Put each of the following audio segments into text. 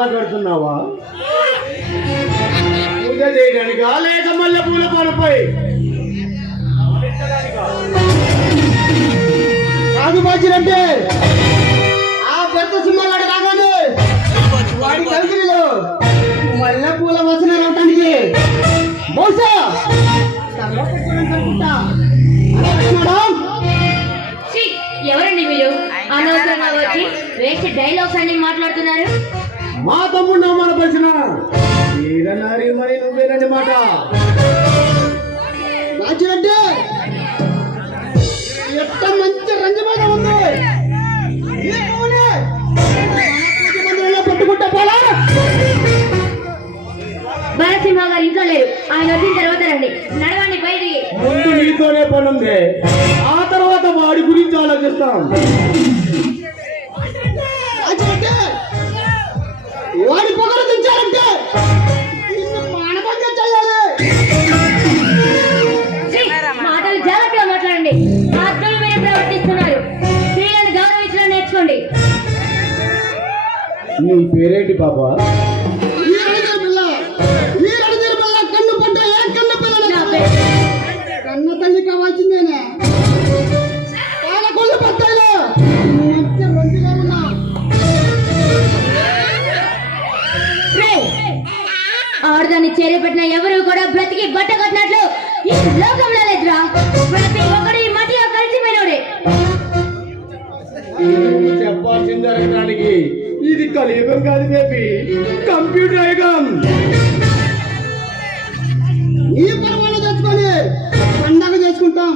మాల కడుతున్నావా? పూజ చేయడానికా లేక మల్లె పూల పనుపై కాదు బాచిరంటే ఆ పెద్ద సింహాలు కాగానే వాడి కలిగిలో మల్లె పూల వసన రావటానికి బహుశా ఎవరండి మీరు? అనవసరంగా వచ్చి వేస్ట్ డైలాగ్స్ అన్ని మాట్లాడుతున్నారు. మా తమ్ముడు అవమానపరిచిన వీరనారి మరి నువ్వేనండి మాట. రాజులంటే ఎంత మంచి రంజమైన ఉంది. పెట్టుకుంటా పోలా. భరసింహ గారు ఇంట్లో లేరు. ఆయన వచ్చిన తర్వాత రండి. నడవండి బయటికి. ముందు నీతోనే పని ఉంది, ఆ తర్వాత వాడి గురించి ఆలోచిస్తాం. వాడి పొగరు తెచ్చారంటే మాటలు జాగ్రత్తగా మాట్లాడండి. అర్థం మీద ప్రవర్తిస్తున్నారు. స్త్రీలను గౌరవించడం నేర్చుకోండి. నీ పేరేంటి పాప? కన్న తల్లి కావాల్సిందేనే. ఆడదాన్ని చేరబెట్టిన ఎవరు కూడా బ్రతికి బట్ట కట్టినట్లు ఈ లోకంలో లేదురా. ప్రతి ఒక్కడు ఈ మధ్య కలిసిపోయినోడే. చెప్పాల్సింది జరగడానికి ఇది కలియుగం కాదు బేబీ, కంప్యూటర్ యుగం. ఈ పర్వాలు తెచ్చుకొని పండగ చేసుకుంటాం.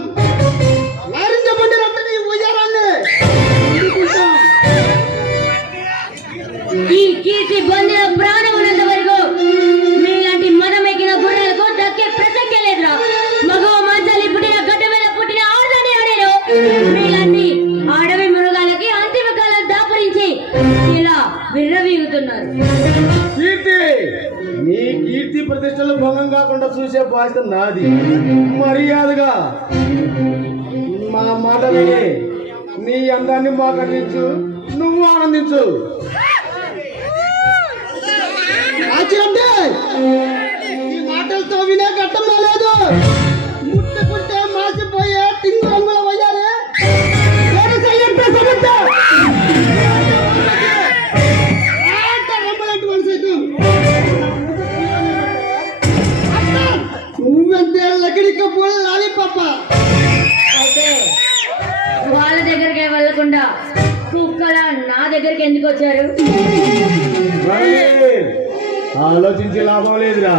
వారించబడి రమ్మని ఉయ్యారాన్ని ఈ కీర్తి బంధుల ప్రాణం ఉన్నంత వరకు మీలాంటి మదం ఎక్కిన గుర్రాలకు దక్కే ప్రసక్తే లేదురా. మగవ మంచాలి పుట్టిన గడ్డ మీద పుట్టిన ఆడదాన్ని ఆడారు. మీలాంటి అడవి మృగాలకి అంతిమ కాలం దాపురించి ఇలా విర్రవీగుతున్నారు. కీర్తి, నీ కీర్తి ప్రతిష్టలు భంగం కాకుండా చూసే బాధ్యత నాది. మర్యాదగా మా మాట విని నీ అందాన్ని మాకు అందించు, నువ్వు ఆనందించు. ఈ మాటలతో వినే ఘట్టం రాలేదు. ముట్టుకుంటే మాసిపోయే టింగు రంగుల వయ్యారే నువ్వెంతే లకడికి పోలాలి పాప. అయితే వాళ్ళ దగ్గరికి వెళ్ళకుండా కుక్కల నా దగ్గరికి ఎందుకు వచ్చారు? ఆలోచించే లాభం లేదురా.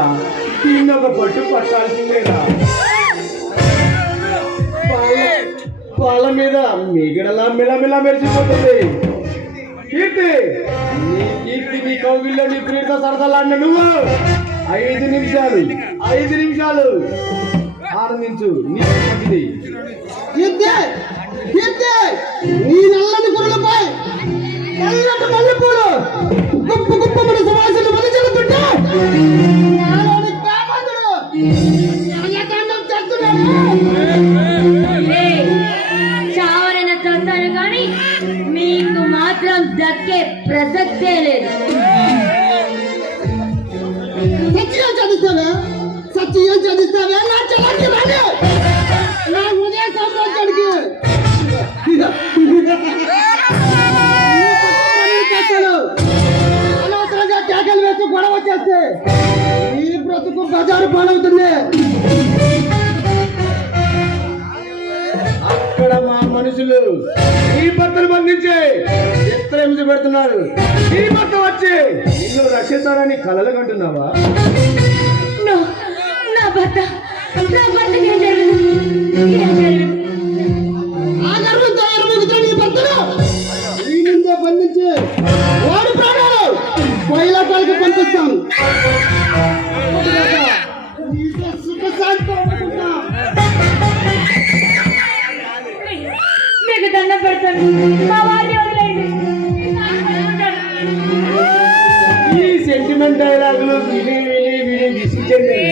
ఒక పట్టు పట్టాల్సిందేరా. పాల మీద మిగడలా మిలమిలా మెరిసిపోతుంది. కీర్తి, నీ కీర్తికి కౌగిల్లో నీ ప్రియుడితో సరదాలాడిన నువ్వు 5 నిమిషాలు ఆనందించు. నీ మంచిది. నీ నల్లని గుర్రలపై నల్లటి మల్లెపూలు గుప్పు గుప్పమని సమాజంలో మనిషిస్తుంటే చావరన చస్తాను కానీ మీకు మాత్రం దక్కే ప్రసక్తే లేదు. సత్యం చదిస్తావే నా చెల్లానికి రాని నా ఉదయ సామ్రాజ్యానికి అనవసరంగా కేకలు వేసి గొడవ చేస్తే ఈ బ్రతుకు బజారు పాలవుతుంది. అక్కడ మా మనుషులు ఈ భర్తను బంధించి చిత్రహింస పెడుతున్నారు. ఈ భర్త వచ్చి నిన్ను రక్షిస్తారని కలలు కంటున్నావా? నా భర్తకి ఏం జరిగింది? ఈ ముందే బంధించి వాడి ప్రాణాలు బయలాటాలకు పంపిస్తాం. మీకు దండం పెడతాను, మా వారిని వదిలేయండి. ఈ సెంటిమెంట్ డైలాగులు విని విని విని విసిగండి.